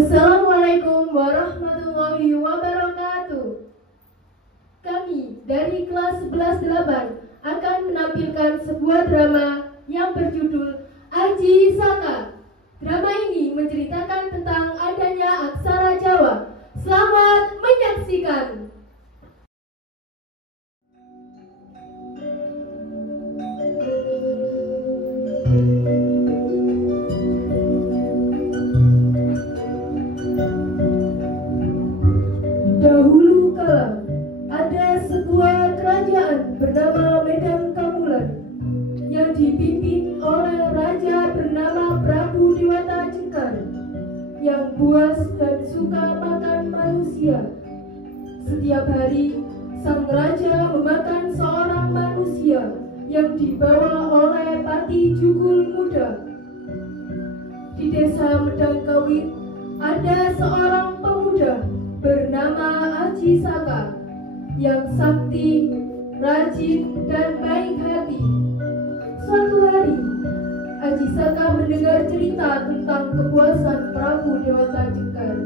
Assalamualaikum warahmatullahi wabarakatuh. Kami dari kelas 11-8 akan menampilkan sebuah drama yang berjudul Aji Saka. Drama ini menceritakan tentang adanya aksara Jawa. Selamat menyaksikan. Dahulu kala, ada sebuah kerajaan bernama Medan Kamulan yang dipimpin oleh raja bernama Prabu Dewata Cengkar yang buas dan suka makan manusia. Setiap hari, sang raja memakan seorang manusia yang dibawa oleh Pati Jukul muda. Di desa Medangkawit ada seorang pemuda bernama Aji Saka yang sakti, rajin, dan baik hati. Suatu hari, Aji Saka mendengar cerita tentang kepuasan Prabu Dewata Cengkar.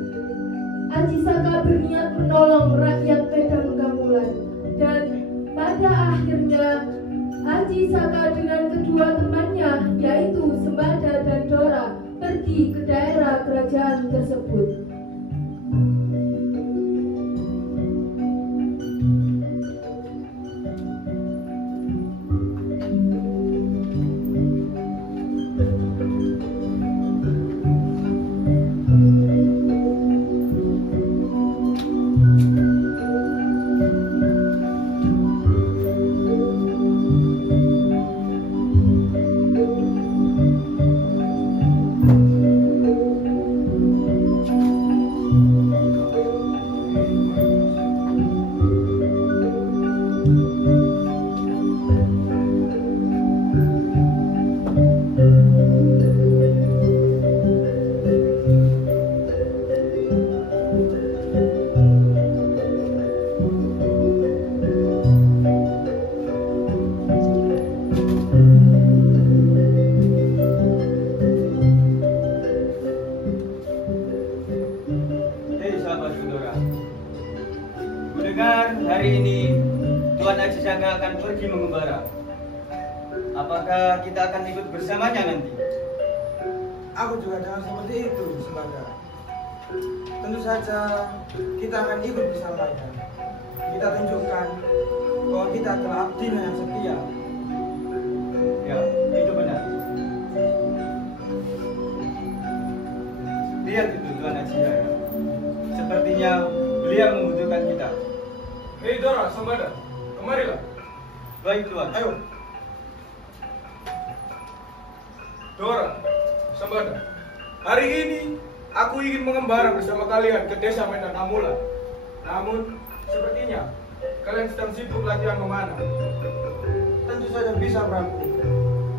Aji Saka berniat menolong rakyat Medan Kamulan, dan pada akhirnya Aji Saka dengan kedua temannya yaitu Sembada dan Dora pergi ke daerah kerajaan tersebut. Hari ini Tuan Aji Saka akan pergi mengembara. Apakah kita akan ikut bersamanya nanti? Aku juga dengar seperti itu, Sembada. Tentu saja kita akan ikut bersamanya. Kita tunjukkan bahwa kita adalah abdinya yang setia. Ya, itu benar. Lihat itu Tuan Aji Saka. Sepertinya beliau membutuhkan kita. Hei Dora, Sembada, kemarilah. Baik Tuan. Ayo. Dora, Sembada, hari ini aku ingin mengembara bersama kalian ke desa Medan Kamulan. Namun, sepertinya kalian sedang sibuk latihan memanah. Tentu saja bisa, Prabu.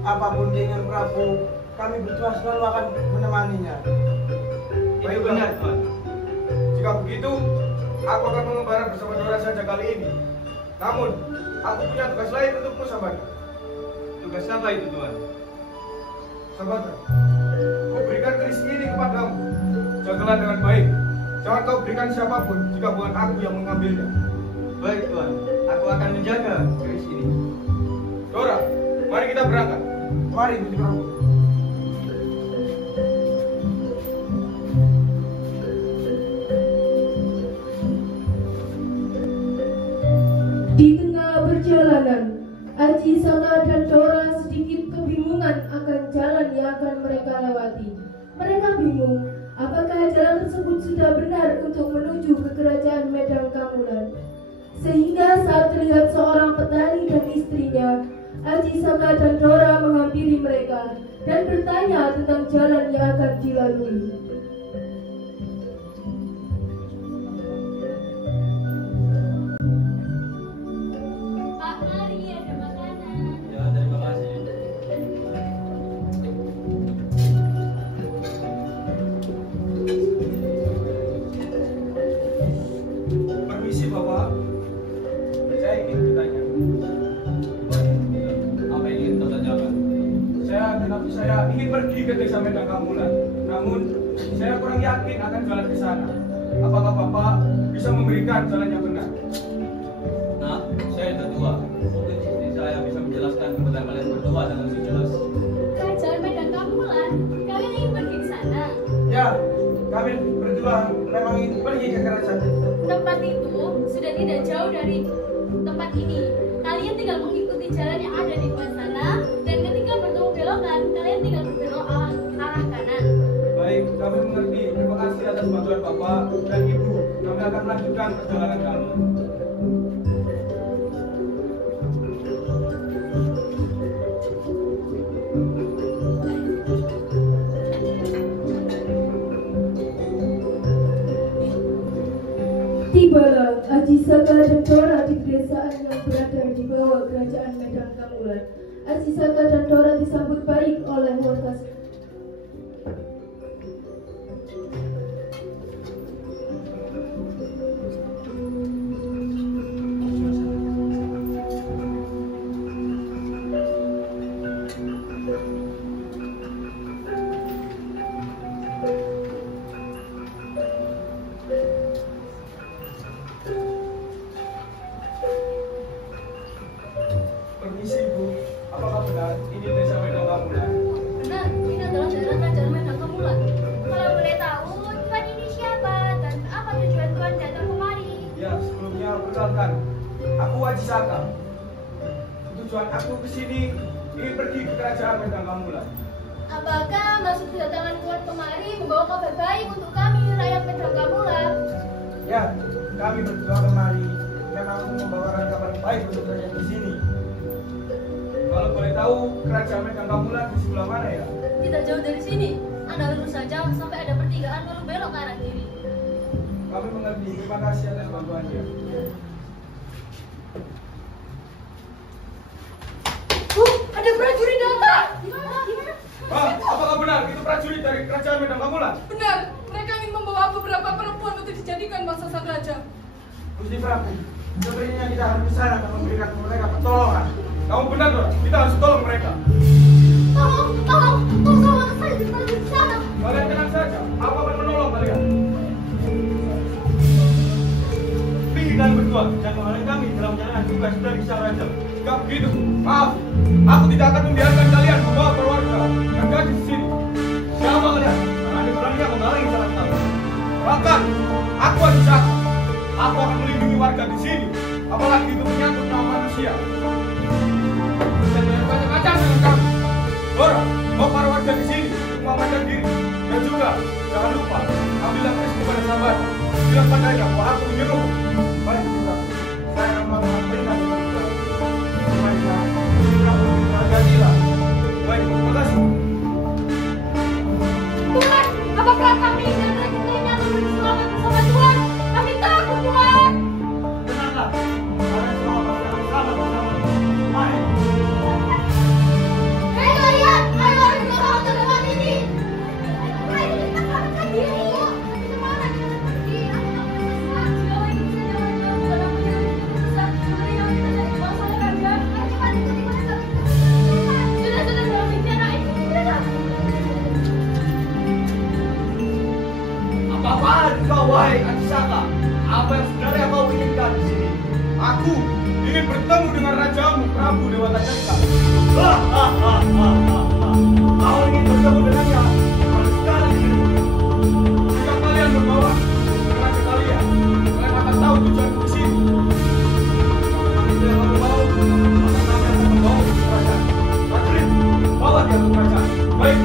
Apapun keinginan Prabu, kami berdua selalu akan menemaninya. Itu benar Tuan. Jika begitu, aku akan mengembara bersama Dora saja kali ini. Namun, aku punya tugas lain untukmu, Sembada. Tugas apa itu Tuan? Sembada, ku berikan keris ini kepadamu. Jagalah dengan baik. Jangan kau berikan siapapun jika bukan aku yang mengambilnya. Baik Tuan, aku akan menjaga keris ini. Dora, mari kita berangkat. Mari, Gusti Prabu. Di tengah perjalanan, Aji Saka dan Dora sedikit kebingungan akan jalan yang akan mereka lewati. Mereka bingung apakah jalan tersebut sudah benar untuk menuju ke kerajaan Medan Kamulan. Sehingga saat terlihat seorang petani dan istrinya, Aji Saka dan Dora menghampiri mereka dan bertanya tentang jalan yang akan dilalui. Ya, terima kasih. Permisi Bapak, saya ingin bertanya. Apa yang ingin kau tanyakan? Saya ingin pergi ke desa Medan Kamulan. Namun saya kurang yakin akan jalan ke sana. Apakah Bapak bisa memberikan jalan yang benar? Nah, saya sudah tua. Mungkin istri saya bisa menjelaskan kepada kalian berdua dengan lebih jelas. Kerajaan Medan Kamulan, kalian ingin pergi ke sana? Ya, kami berdua memang ingin pergi ke kerajaan itu. Tempat itu sudah tidak jauh dari tempat ini. Kalian tinggal mengikuti jalan yang ada di depan sana, dan ketika bertemu belokan, kalian tinggal berbelok arah kanan. Baik, kami mengerti. Terima kasih atas bantuan Bapak dan Ibu. Kami akan melanjutkan perjalanan kami. Tibalah Aji Saka dan Dora di pedesaan yang berada di bawah kerajaan Medan Kamulan. Aji Saka dan Dora disambut baik oleh warga. Permisi Ibu, apakah benar ini desa Medan Kamulan? Benar, ini adalah daerah kerajaan Medan Kamulan. Kalau boleh tahu, Tuhan ini siapa dan apa tujuan Tuhan datang kemari? Ya, sebelumnya perkenalkan, aku Aji Saka. Tujuan aku ke sini ingin pergi ke kerajaan Medan Kamulan. Apakah maksud kedatangan Tuhan kemari membawa kabar baik untuk kami, rakyat Medan Kamulan? Ya, kami berdua kemari memang membawakan kabar baik untuk rakyat di sini. Kalau boleh tahu, kerajaan Medan Kamulan di sebelah mana ya? Tidak jauh dari sini. Anda lurus saja sampai ada pertigaan lalu belok ke arah kiri. Kami mengerti. Terima kasih atas bantuannya. Ada prajurit datang. Gimana? Apakah benar itu prajurit dari kerajaan Medan Kamulan? Benar, mereka ingin membawa beberapa perempuan untuk dijadikan bangsa raja. Gusti Prabu, sepertinya kita harus ke sana dan memberikan mereka pertolongan. Kamu benar, Dora. Kita harus tolong mereka. Tolong saya di sana. Kalian tenang saja. Aku akan menolong kalian. Pergi kalian berdua, jangan menghalangi kami dalam menjalankan tugas dari sang raja. Jika begitu, maaf. Aku tidak akan membiarkan kalian membawa keluarga dan gadis di sini. Siapa kalian? Karena berani menghalangi jalan kami. Bahkan, aku Aji Saka. Aku akan melindungi warga di sini. Apalagi itu menyangkut nyawa manusia. Dan jangan macam-macam dengan kamu. Dora, bawa para warga di sini untuk mengamankan diri. Dan juga, jangan lupa, ambillah kris kepada sahabat. Bilang padanya bahwa aku menyuruh. Baik, Gusti Prabu. Saya akan melakukan perintah Gusti Prabu. Baiklah, Gusti Prabu, berhati-hatilah. Baik, terima kasih. Tuhan, apakah kami dan mereka lainnya akan selamat bersama Tuhan? Kami takut Tuhan. Tenanglah, kalian semua pasti akan selamat bersama. Mari. Hei kalian, ayo lari ke bawah ke tempat ini. Ayo kita selamatkan diri. Semangat kita pergi. Jauh ini bisa jauh-jauh dalam perjalanan besar. Mari yang kita cari bangsa raja. Ayo cepat ikuti mereka. Sudah dalam bicara ikuti mereka. Apa-apaan kau, wahai Aji Saka? Apa yang sebenarnya kau inginkan di sini? Aku ingin bertemu dengan rajamu, Prabu Dewata Cakra. Kau ingin bertemu dengannya? Kalau sekarang di sini. Jika kalian membawa raja kalian akan tahu tujuanku di sini. Kalau itu yang kamu mau, maka kami akan membawa ke kerajaan. Prajurit, bawa dia ke kerajaan. Baik.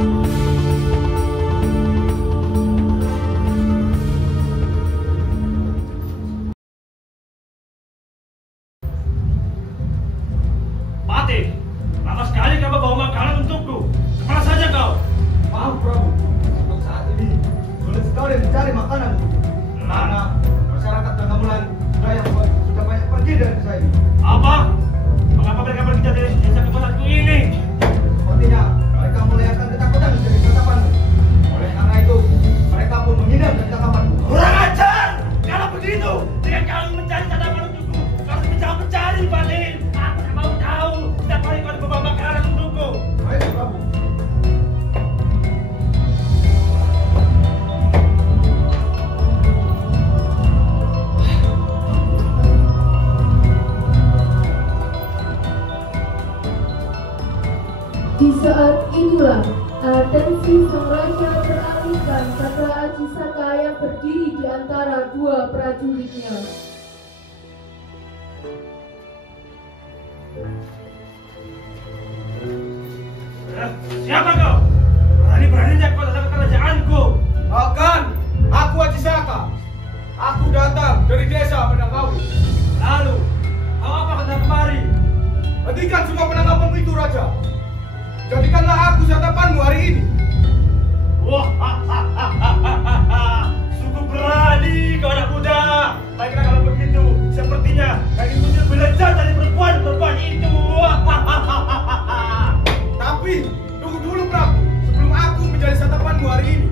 Patih, lama sekali kamu bawa makanan untukku. Kemana saja kau? Maaf, Prabu. Untuk saat ini, sulit sekali mencari makanan. Karena masyarakat Kamulan sudah banyak pergi dari desa ini. Apa? Mengapa mereka pergi dari desa kekuatanku ini? Sepertinya mereka mulai akan ketakutan menjadi tatapanmu. Oleh karena itu, mereka pun menghindar dari tatapanmu. Kurang ajar! Kalau begitu, dengan kau mencari tatapan untukku, kau harus bisa mencari, Patih. Aku tak mau tahu setiap kali kau membawa makanan untukku. Baik, Prabu. saat itulah atensi sang raja teralihkan pada Achisaka yang berdiri di antara dua prajuritnya. Siapa kau? Berani-beraninya kau datang ke kerajaanku. Akan, aku Achisaka. Aku datang dari desa Penangkawi. Lalu, kau apa datang kemari? Hentikan semua penangkapanmu itu, Raja. Jadikanlah aku santapanmu hari ini. Wah, sungguh berani kau anak muda. Baiklah kalau begitu, sepertinya kau ingin belajar dari perempuan itu. Tapi, tunggu dulu, Prabu. Sebelum aku menjadi santapanmu hari ini,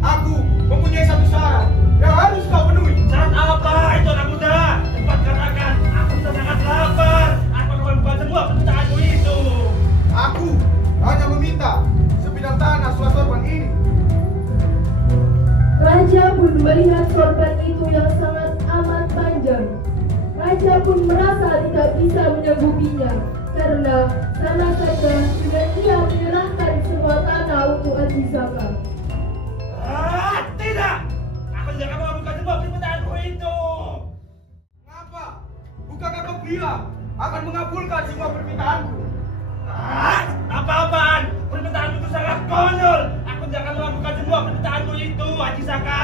aku mempunyai satu syarat yang harus kau penuhi. Syarat apa itu anak muda? Cepat katakan, aku sudah sangat lapar. Aku akan membuat semua permintaanmu itu. Aku hanya meminta sebidang tanah sorban ini. Raja pun melihat sorban itu yang sangat amat panjang. Raja pun merasa tidak bisa menyanggupinya karena sama saja dengan ia menyerahkan semua tanah untuk Achisaka. Tidak! Aku tidak akan mengabulkan semua permintaanmu itu. Mengapa? Bukankah kau bilang akan mengabulkan semua permintaanku? Apa-apaan? Permintaanmu itu sangat konyol. Aku tidak akan mengabulkan semua permintaanmu itu, Achisaka.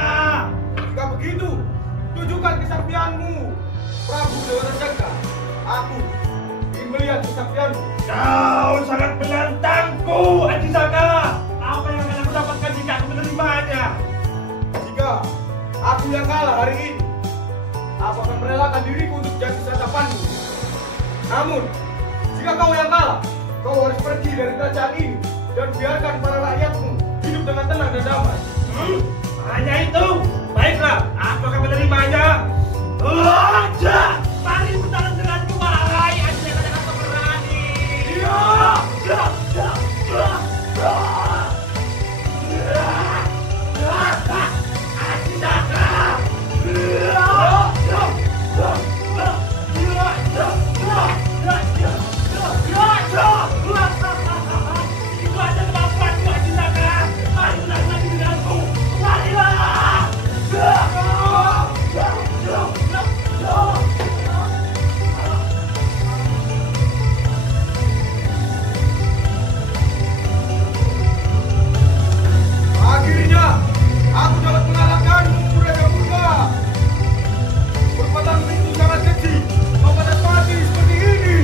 Jika begitu, tunjukkan kesaktianmu, Prabu Dewata Cengkar. Aku ingin melihat kesaktianmu. Kau sangat menantangku, Achisaka. Apa yang akan aku dapatkan jika aku menerimanya? Jika aku yang kalah hari ini, aku akan merelakan diriku untuk jadi santapanmu. Namun, jika kau yang kalah, kau harus pergi dari kerajaan ini dan biarkan para rakyatmu hidup dengan tenang dan damai. Hanya itu? Baiklah, aku akan menerimanya. Mari bertarung denganku, wahai Achisaka yang berani. Itu aja kemampuanku, Achisaka. Mari bertarung lagi denganku. Marilah. Akhirnya, aku dapat mengalahkanmu, Raja Murka. Perbuatanmu itu sangat keji, membatas mati seperti ini.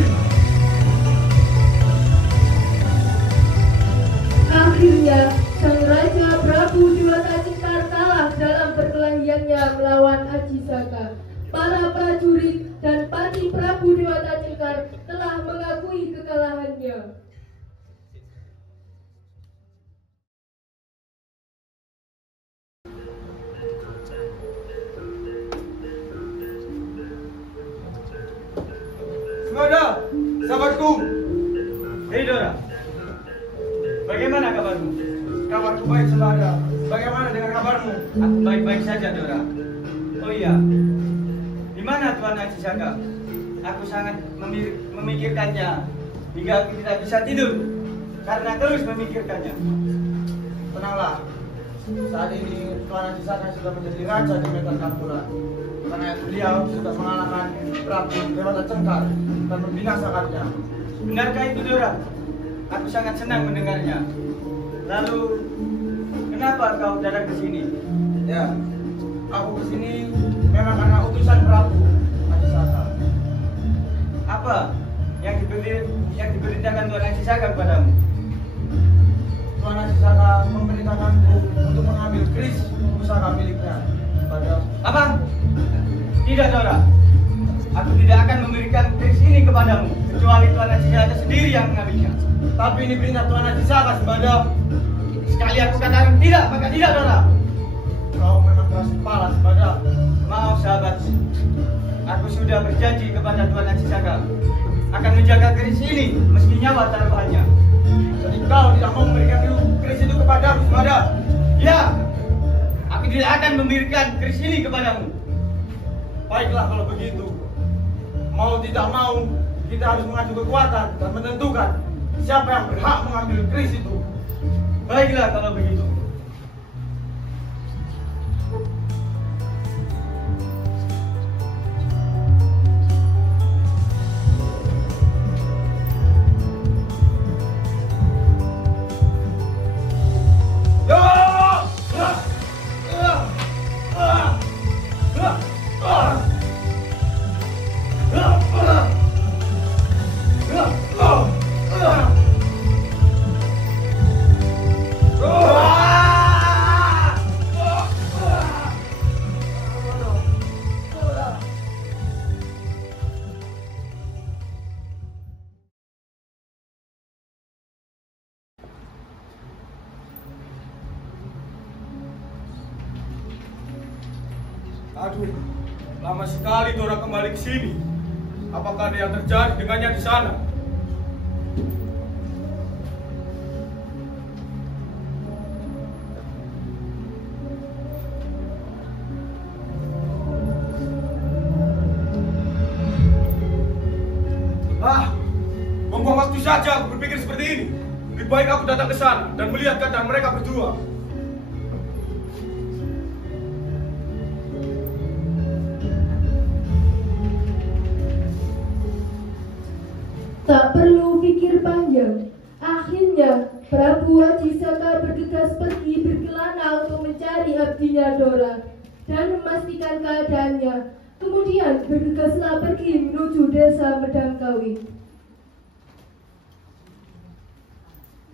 Akhirnya, sang Raja Prabu Dewata Cengkar kalah dalam perkelahiannya melawan Achisaka. Para prajurit dan pati Prabu Dewata Cengkar telah mengakui kekalahannya. Semada, sahabatku. Hei Dora, bagaimana kabarmu? Kabarku baik, Semada. Bagaimana dengan kabarmu? Aku baik-baik saja Dora. Oh iya, di mana Tuan Achisaka? Aku sangat memikirkannya hingga aku tidak bisa tidur karena terus memikirkannya. Tenanglah. Saat ini Tuan Achisaka sudah menjadi raja di Medan Kampulan. Karena beliau sudah mengalahkan Prabu Dewata Cengkar dan membinasakannya. Benarkah itu Dora? Aku sangat senang mendengarnya. Lalu, kenapa kau datang ke sini? Ya, aku kesini memang karena utusan Prabu Achisaka. Apa yang diperintahkan Tuan Achisaka kepadamu? Tuan Achisaka memerintahkanku untuk mengambil keris pusaka miliknya pada. Apa? Tidak Dora. Aku tidak akan memberikan keris ini kepadamu kecuali Tuan Achisaka sendiri yang mengambilnya. Tapi ini perintah Tuan Achisaka, Semada. Sekali aku katakan tidak, maka tidak Dora. Kau memang keras kepala, Semada. Maaf sahabat, aku sudah berjanji kepada Tuan Achisaka akan menjaga keris ini meski nyawa taruhannya. Jadi kau tidak mau memberikan keris itu kepadaku, Semada. Ya, aku tidak akan memberikan keris ini kepadamu. Baiklah kalau begitu. Mau tidak mau, kita harus mengadu kekuatan dan menentukan siapa yang berhak mengambil keris itu. Baiklah kalau begitu. Aduh, lama sekali Dora kembali ke sini. Apakah ada yang terjadi dengannya di sana? Buang-buang waktu saja aku berpikir seperti ini. Lebih baik aku datang ke sana dan melihat keadaan mereka berdua. Tak perlu pikir panjang. Akhirnya Prabu Ajisaka bergegas pergi berkelana untuk mencari abdinya Dora dan memastikan keadaannya. Kemudian bergegaslah pergi menuju desa Medangkawi.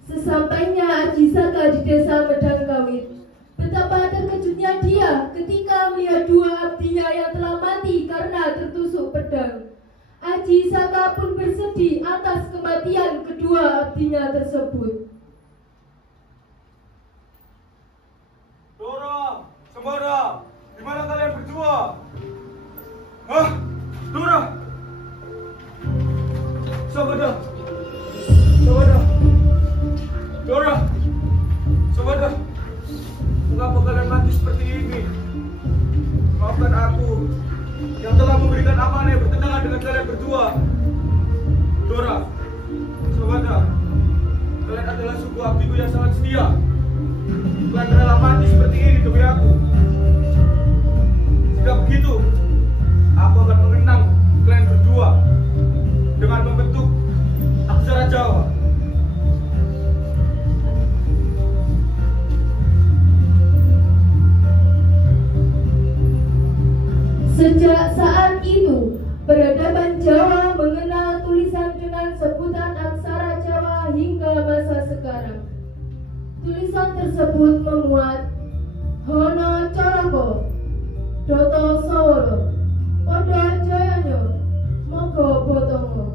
Sesampainya Ajisaka di desa Medangkawi, betapa terkejutnya dia ketika melihat dua abdinya yang telah mati karena tertusuk pedang. Ajisaka pun bersedih atas kematian kedua abdinya tersebut. Dora, Sembada, di mana kalian berdua? Hah? Dora? Sembada. Sembada. Dora. Sembada. Mengapa kalian mati seperti ini? Maafkan aku yang telah memberikan amanah yang bertentangan dengan kalian berdua. Dora, Sembada, kalian adalah suku abdiku yang sangat setia. Kalian rela mati seperti ini demi aku. Jika begitu, aku akan mengenang kalian berdua dengan membentuk aksara Jawa. Sejak saat itu, peradaban Jawa mengenal tulisan dengan sebutan aksara Jawa hingga masa sekarang. Tulisan tersebut memuat Hono Coroko, Doto Sawolo, Podo Joyono, Mogo Botongo.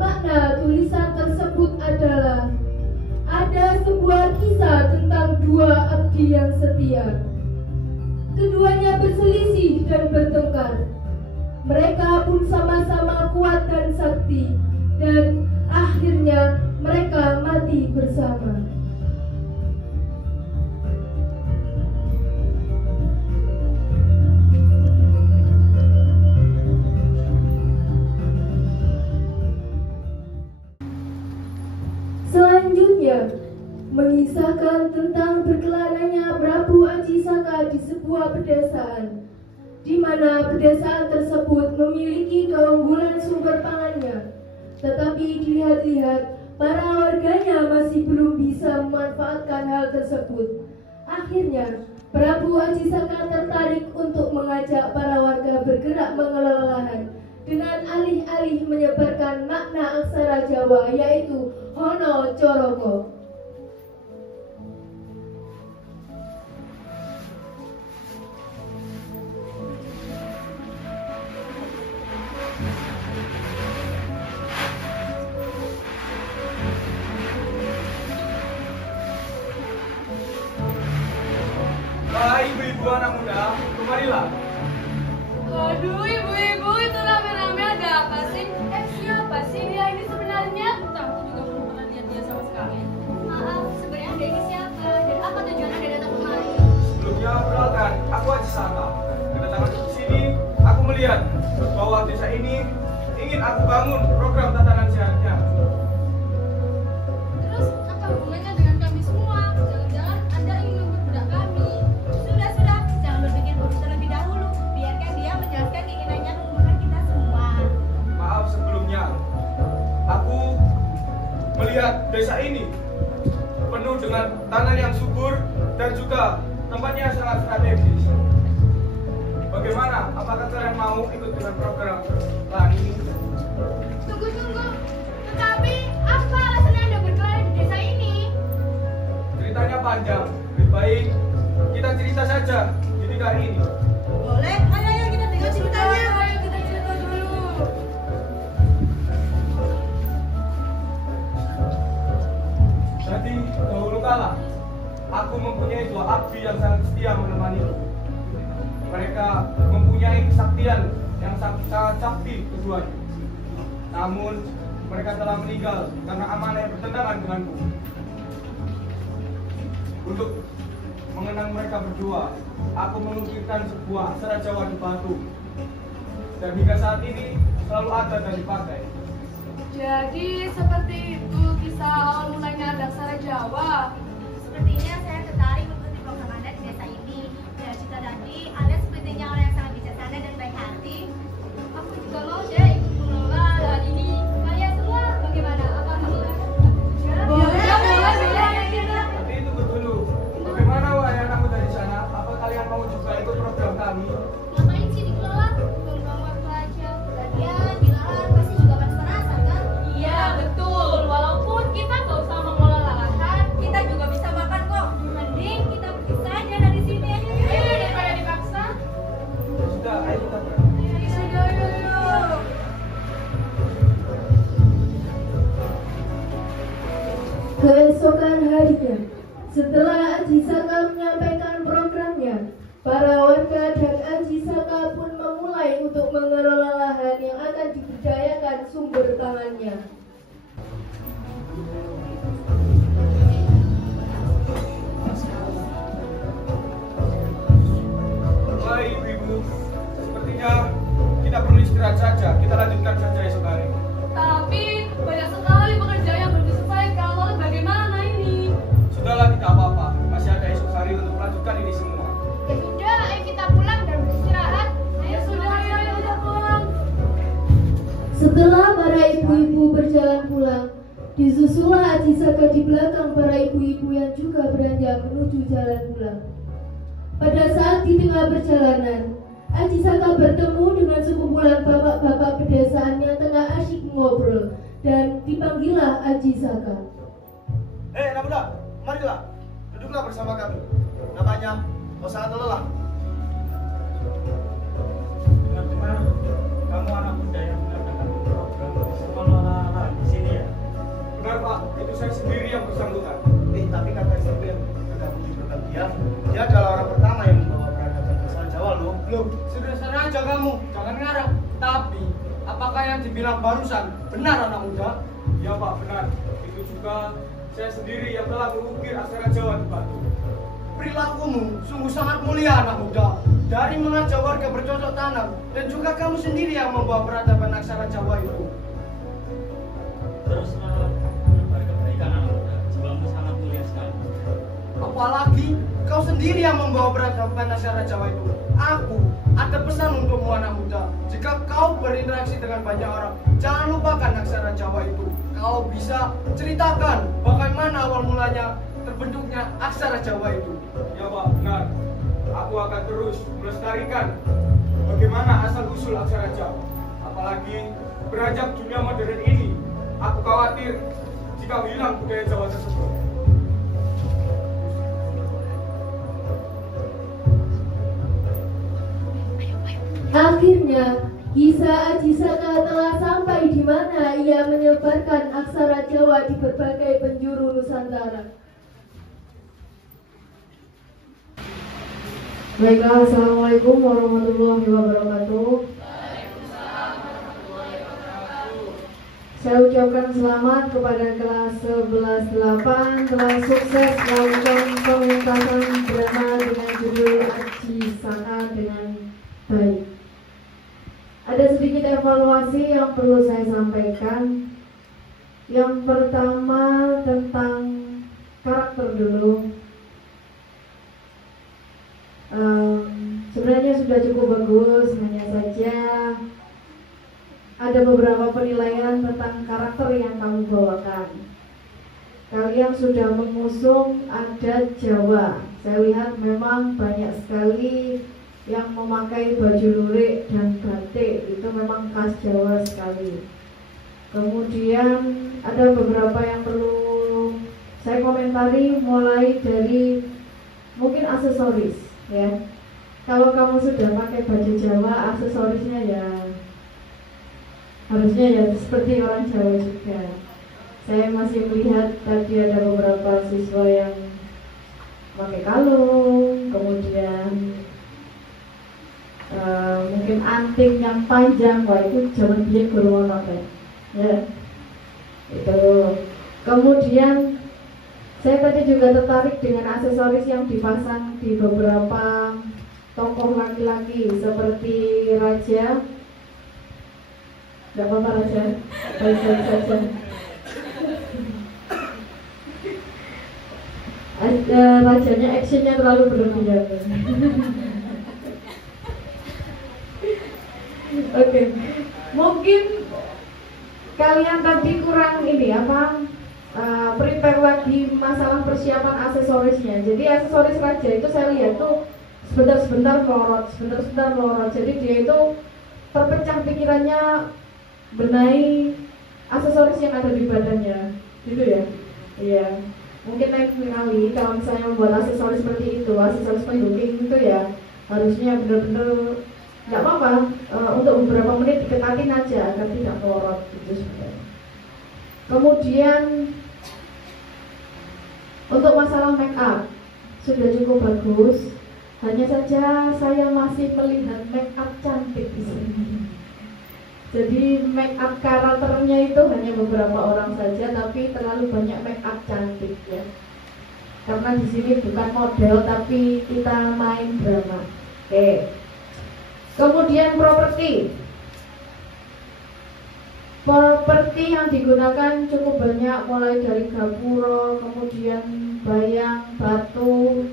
Makna tulisan tersebut adalah ada sebuah kisah tentang dua abdi yang setia. Keduanya berselisih dan bertengkar. Mereka pun sama-sama kuat dan sakti, dan akhirnya mereka mati bersama. Selanjutnya, mengisahkan tentang berkelananya Prabu Ajisaka di sebuah pedesaan, di mana pedesaan tersebut memiliki keunggulan sumber pangannya. Tetapi dilihat-lihat, para warganya masih belum bisa memanfaatkan hal tersebut. Akhirnya, Prabu Ajisaka tertarik untuk mengajak para warga bergerak mengelola lahan dengan alih-alih menyebarkan makna aksara Jawa, yaitu Hono Coroko. Ibu-ibu anak muda, kemarilah. Waduh, ibu-ibu, itu rame-rame ada apa sih? Siapa sih dia ini sebenarnya? Aku juga belum pernah lihat dia sama sekali. Maaf, sebenarnya Anda ini siapa? Dan apa tujuan Anda datang kemari? Sebelumnya perkenalkan, aku Ajisaka. Kedatangan ke sini, aku melihat bahwa desa ini ingin aku bangun program tatanan sehatnya. melihat desa ini penuh dengan tanah yang subur dan juga tempatnya sangat strategis. Bagaimana? Apakah kalian mau ikut dengan program lahan ini? Tunggu. Tetapi apa alasan Anda berkelana di desa ini? Ceritanya panjang, lebih baik kita cerita saja di tingkat ini. Boleh, ayo kita dengar ceritanya. Ayo kita cerita dulu. Jadi dahulu kala aku mempunyai dua abdi yang sangat setia menemaniku. Mereka mempunyai kesaktian yang sangat sakti keduanya. Namun mereka telah meninggal karena amanah yang bertentangan denganku. Untuk mengenang mereka berdua, aku mengukirkan sebuah aksara Jawa di batu. Dan hingga saat ini selalu ada dan dipakai. Jadi seperti itu kisah awal mulanya ada aksara Jawa. Sepertinya saya tertarik mengikuti program Anda di desa ini. Dari cerita tadi, Anda sepertinya orang yang sangat bijaksana dan baik hati. Aku juga mau deh ikut mengelola lahan ini. Kalian semua bagaimana? Apa kamu? Boleh. Tapi tunggu dulu. Bagaimana wahai anakku dari sana? Apa kalian mau juga ikut program kami? Ngapain sih dikelola? Buang waktu aja. Lagian di lahan pasti juga panas-panasan kan? Iya betul. Walaupun kita nggak usah mengelola lahan, kita juga bisa makan kok. Mending kita pergi saja dari sini. Ayo daripada dipaksa. Sudah, ayo kita berangkat. Sudah yuk. Keesokan harinya, setelah Aji Saka menyampaikan programnya, para warga dan Aji Saka pun memulai untuk mengelola lahan yang akan diberdayakan sumber pangannya. Baik ibu-ibu, sepertinya kita perlu istirahat saja. Kita lanjutkan saja esok hari. Tapi banyak sekali pekerjaan yang belum diselesaikan. Lalu bagaimana ini? Sudahlah, tidak apa-apa. Masih ada esok hari untuk melanjutkan ini semua. Ya sudah, ayo kita pulang dan beristirahat. Ayo sudah, ayo kita pulang. Setelah para ibu-ibu berjalan pulang, disusullah Aji Saka di belakang para ibu-ibu yang juga beranjak menuju jalan pulang. Pada saat di tengah perjalanan, Aji Saka bertemu dengan sekumpulan bapak-bapak pedesaan yang tengah asyik mengobrol dan dipanggillah Aji Saka. Anak muda, marilah, duduklah bersama kami. Nampaknya kau sangat lelah. Benar-benar kamu anak muda yang mengadakan program sekolah lahan di sini ya? Benar Pak, itu saya sendiri yang bersangkutan. Tapi kakak saya yang bergabung di program dia adalah orang pertama yang membawa peradaban asal Jawa loh. Loh, sudah sana aja kamu, jangan ngarang. Tapi, apakah yang dibilang barusan benar anak muda? Ya Pak, benar. Itu juga saya sendiri yang telah mengukir aksara Jawa di batu. Perilakumu sungguh sangat mulia anak muda. Dari mengajak warga bercocok tanam dan juga kamu sendiri yang membawa peradaban aksara Jawa itu. Teruslah menebar kebaikan anak muda. Jiwamu sangat mulia sekali. Apalagi kau sendiri yang membawa peradaban aksara Jawa itu. Aku ada pesan untukmu anak muda. Jika kau berinteraksi dengan banyak orang, jangan lupakan aksara Jawa itu. Kau bisa ceritakan bagaimana awal mulanya terbentuknya aksara Jawa itu. Ya Pak, benar. Aku akan terus melestarikan bagaimana asal-usul aksara Jawa. Apalagi beranjak dunia modern ini, aku khawatir jika hilang budaya Jawa tersebut. Akhirnya, kisah Aji Saka telah sampai di mana ia menyebarkan aksara Jawa di berbagai penjuru Nusantara. Baiklah, Assalamualaikum warahmatullahi wabarakatuh. Saya ucapkan selamat kepada kelas 11-8 telah sukses melakukan pementasan drama dengan judul Aji Saka dengan baik. Ada sedikit evaluasi yang perlu saya sampaikan. Yang pertama tentang karakter dulu. Sebenarnya sudah cukup bagus, hanya saja ada beberapa penilaian tentang karakter yang kamu bawakan. kalian sudah mengusung adat Jawa. Saya lihat memang banyak sekali yang memakai baju lurik dan batik, itu memang khas Jawa sekali. Kemudian ada beberapa yang perlu saya komentari, mulai dari mungkin aksesoris ya. Kalau kamu sudah pakai baju Jawa, aksesorisnya ya harusnya ya seperti orang Jawa juga. Saya masih melihat tadi ada beberapa siswa yang pakai kalung, kemudian mungkin anting yang panjang, wah itu zaman biyen guru ono ya. Itu. Kemudian saya tadi juga tertarik dengan aksesoris yang dipasang di beberapa tokoh laki-laki seperti raja. Gak apa-apa raja, baik-baik saja. Rajanya actionnya terlalu berlebihan. Oke, mungkin kalian tadi kurang ini apa prepare lagi masalah persiapan aksesorisnya. Jadi aksesoris raja itu saya lihat tuh sebentar-sebentar melorot. Jadi dia itu terpecah pikirannya benahi aksesoris yang ada di badannya, gitu ya. Iya. Mungkin lain kali kalau misalnya membuat aksesoris seperti itu, aksesoris pendukung itu ya harusnya benar-benar nggak apa-apa, untuk beberapa menit diketatin aja agar tidak melorot gitu sebenarnya. Kemudian untuk masalah make up sudah cukup bagus, hanya saja saya masih melihat make up cantik di sini. Jadi make up karakternya itu hanya beberapa orang saja, tapi terlalu banyak make up cantik ya. Karena di sini bukan model, tapi kita main drama. Oke. Kemudian properti yang digunakan cukup banyak, mulai dari gapura, kemudian bayang, batu,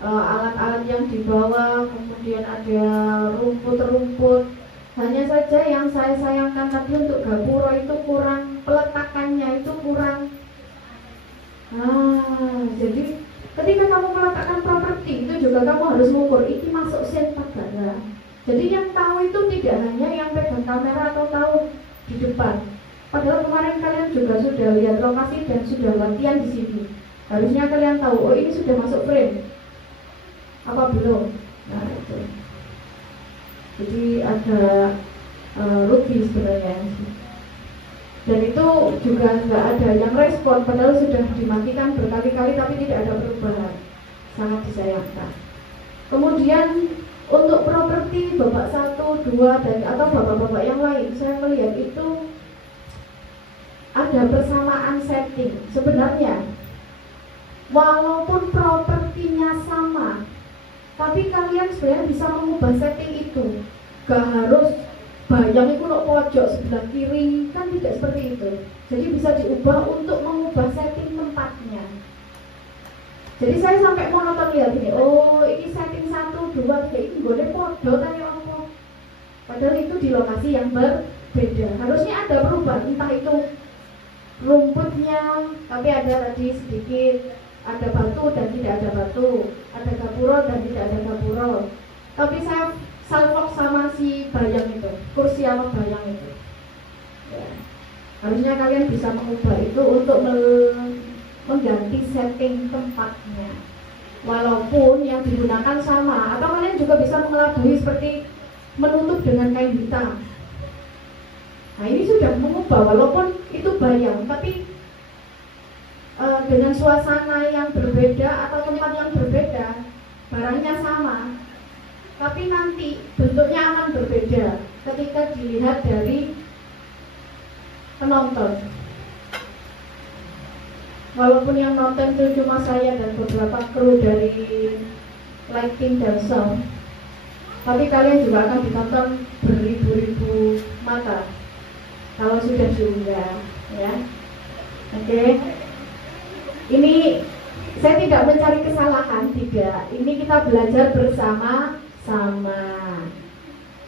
alat-alat yang dibawa, kemudian ada rumput-rumput. Hanya saja yang saya sayangkan tadi untuk gapura itu kurang, peletakannya itu kurang. Jadi ketika kamu meletakkan properti itu juga kamu harus mengukur ini masuk sen pagara. Jadi yang tahu itu tidak hanya yang pegang kamera atau tahu di depan. Padahal kemarin kalian juga sudah lihat lokasi dan sudah latihan di sini. Harusnya kalian tahu, oh ini sudah masuk frame. Apa belum? Nah itu. Jadi ada rugi sebenarnya. Dan itu juga nggak ada yang respon, padahal sudah dimatikan berkali-kali tapi tidak ada perubahan. Sangat disayangkan. Kemudian untuk properti babak 1, 2 dan atau babak-babak yang lain, saya melihat itu ada persamaan setting. Sebenarnya walaupun propertinya sama, tapi kalian sebenarnya bisa mengubah setting itu. Gak harus bayang itu untuk pojok sebelah kiri, kan tidak seperti itu. Jadi bisa diubah untuk mengubah setting tempatnya. Jadi saya sampai monoton lihat ini, oh ini setting 1, 2, 3, ini boleh podo tanya apa. Padahal itu di lokasi yang berbeda. Harusnya ada perubahan, entah itu rumputnya, tapi ada tadi sedikit, ada batu dan tidak ada batu, ada gapura dan tidak ada gapura. Tapi saya salfok sama si bayang itu, kursi sama bayang itu ya. Harusnya kalian bisa mengubah itu untuk mengganti setting tempatnya, walaupun yang digunakan sama. Atau kalian juga bisa mengelabui seperti menutup dengan kain hitam. Nah ini sudah mengubah, walaupun itu bayang, tapi dengan suasana yang berbeda atau tempat yang berbeda, barangnya sama, tapi nanti bentuknya akan berbeda ketika dilihat dari penonton. Walaupun yang nonton itu cuma saya dan beberapa kru dari lighting dan sound, tapi kalian juga akan ditonton beribu-ribu mata kalau sudah diunggah ya. Oke. Ini saya tidak mencari kesalahan, tidak. Ini kita belajar bersama-sama.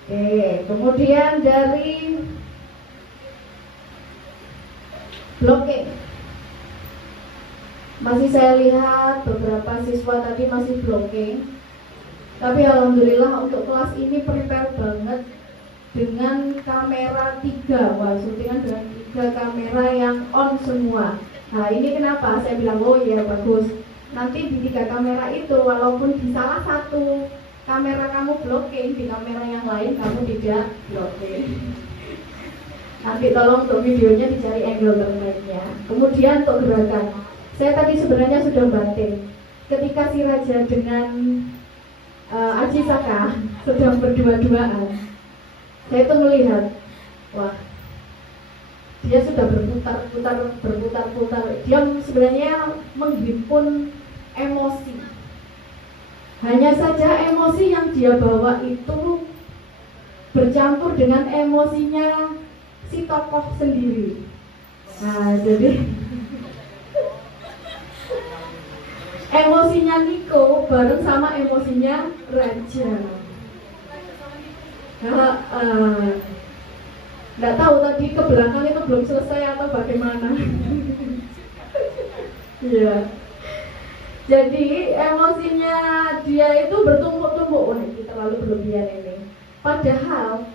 Oke, kemudian dari blocking. Masih saya lihat beberapa siswa tadi masih blocking. Tapi alhamdulillah untuk kelas ini prepare banget dengan kamera 3. Wah, syutingan dengan 3 kamera yang on semua. Nah, ini kenapa saya bilang oh iya bagus. Nanti di 3 kamera itu walaupun di salah satu kamera kamu blocking, di kamera yang lain kamu tidak blocking. Nanti tolong untuk videonya dicari angle terbaiknya. Kemudian untuk gerakan, saya tadi sebenarnya sudah batin. Ketika si Raja dengan Aji Saka sedang berdua-duaan, saya itu melihat, wah, dia sudah berputar-putar. Dia sebenarnya menghimpun emosi. Hanya saja emosi yang dia bawa itu bercampur dengan emosinya si tokoh sendiri. Nah, jadi emosinya Niko bareng sama emosinya Raja. Nah, nggak tahu tadi ke belakang itu belum selesai atau bagaimana. Iya. Jadi emosinya dia itu bertumpuk-tumpuk. Wah, ini terlalu berlebihan ini. Padahal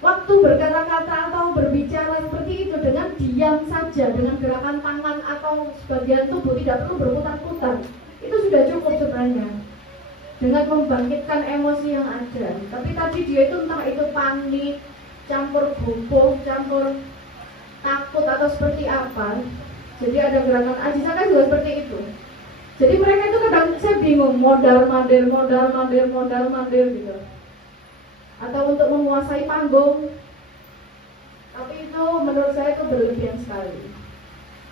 waktu berkata-kata atau berbicara seperti itu dengan diam saja, dengan gerakan tangan atau sebagian tubuh, tidak perlu berputar-putar, itu sudah cukup sebenarnya dengan membangkitkan emosi yang ada. Tapi tadi dia itu entah itu panik, campur gugup, campur takut atau seperti apa. Jadi ada gerakan Aji Saka juga seperti itu. Jadi mereka itu kadang saya bingung, modal-mandir gitu. Atau untuk menguasai panggung. Tapi itu menurut saya itu berlebihan sekali.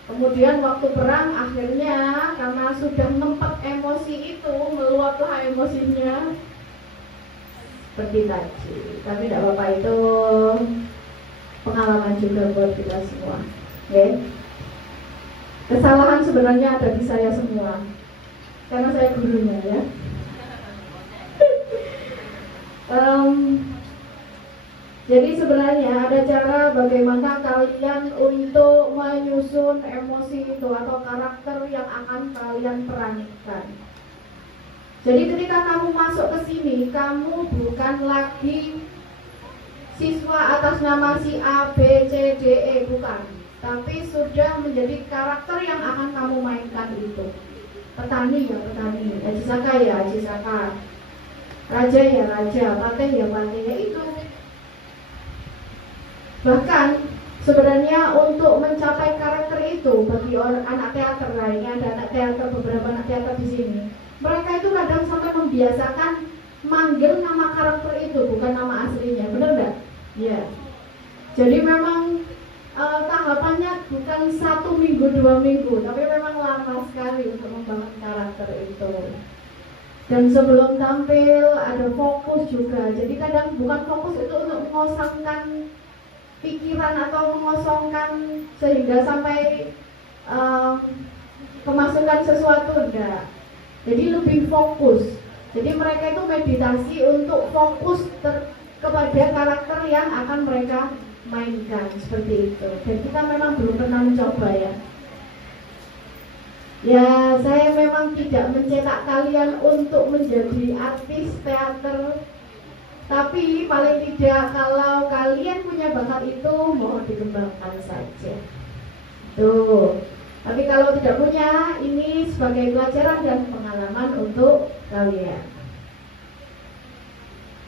Kemudian waktu perang akhirnya karena sudah nempet emosi itu, meluaplah emosinya seperti tadi. Tapi tidak apa-apa, itu pengalaman juga buat kita semua. Okay? Kesalahan sebenarnya ada di saya semua, karena saya gurunya ya. Jadi sebenarnya ada cara bagaimana kalian untuk menyusun emosi itu atau karakter yang akan kalian perankan. Jadi ketika kamu masuk ke sini, kamu bukan lagi siswa atas nama si A, B, C, D, E, bukan. Tapi sudah menjadi karakter yang akan kamu mainkan itu. Petani ya petani, Aji Saka ya Aji Saka, Raja ya Raja, Patih ya Patih, ya itu. Bahkan sebenarnya untuk mencapai karakter itu bagi orang anak teater lainnya, ada anak teater, beberapa anak teater di sini, mereka itu kadang sampai membiasakan manggil nama karakter itu bukan nama aslinya, benar nggak? Ya. Jadi memang tahapannya bukan 1 minggu 2 minggu, tapi memang lama sekali untuk membangun karakter itu. Dan sebelum tampil ada fokus juga. Jadi kadang bukan fokus itu untuk mengosongkan pikiran atau mengosongkan sehingga sampai kemasukan sesuatu, enggak. Jadi lebih fokus. Jadi mereka itu meditasi untuk fokus kepada karakter yang akan mereka mainkan, seperti itu. Dan kita memang belum pernah mencoba ya. Ya, saya memang tidak mencetak kalian untuk menjadi artis teater. Tapi paling tidak kalau kalian punya bakat itu, mohon dikembangkan saja. Tuh. Tapi kalau tidak punya, ini sebagai pelajaran dan pengalaman untuk kalian.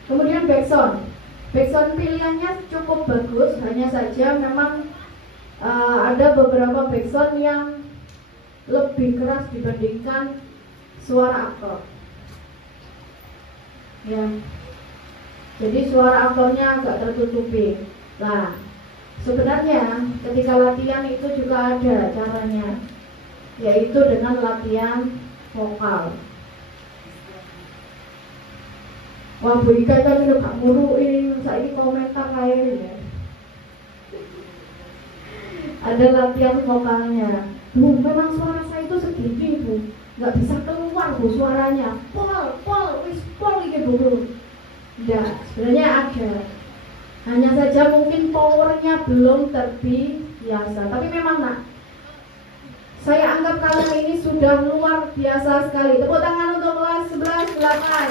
Kemudian backsound. Backsound pilihannya cukup bagus, hanya saja memang ada beberapa backsound yang lebih keras dibandingkan suara aktor. Ya. Jadi suara aktornya agak tertutupi. Nah, sebenarnya ketika latihan itu juga ada caranya, yaitu dengan latihan vokal. Wah, Bu Ika kan udah gak nguruin, saya ini komentar kayaknya. Ada latihan vokalnya. Bu, memang suara saya itu segini, Bu, nggak bisa keluar, Bu, suaranya. Pol, ini Bu. Enggak, sebenarnya ada. Hanya saja mungkin powernya belum terbiasa. Tapi memang nak, Saya anggap kalian ini sudah luar biasa sekali. Tepuk tangan untuk kelas 11 silakan.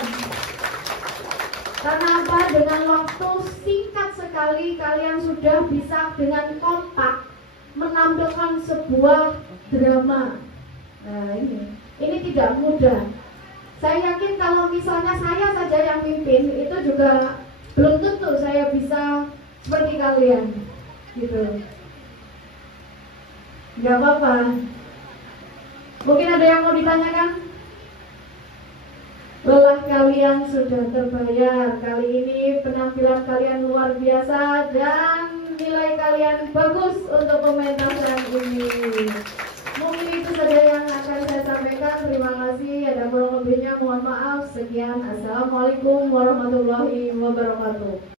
Karena apa? Dengan waktu singkat sekali kalian sudah bisa dengan kompak menampilkan sebuah drama. Nah ini tidak mudah. Saya yakin kalau misalnya saya saja yang pimpin itu juga belum tentu saya bisa seperti kalian, gitu. Gak apa-apa. Mungkin ada yang mau ditanyakan? Lelah kalian sudah terbayar. Kali ini penampilan kalian luar biasa dan nilai kalian bagus untuk pementasan ini. Mungkin itu saja yang akan saya sampaikan. Terima kasih. Ada kurang lebihnya mohon maaf. Sekian. Assalamualaikum warahmatullahi wabarakatuh.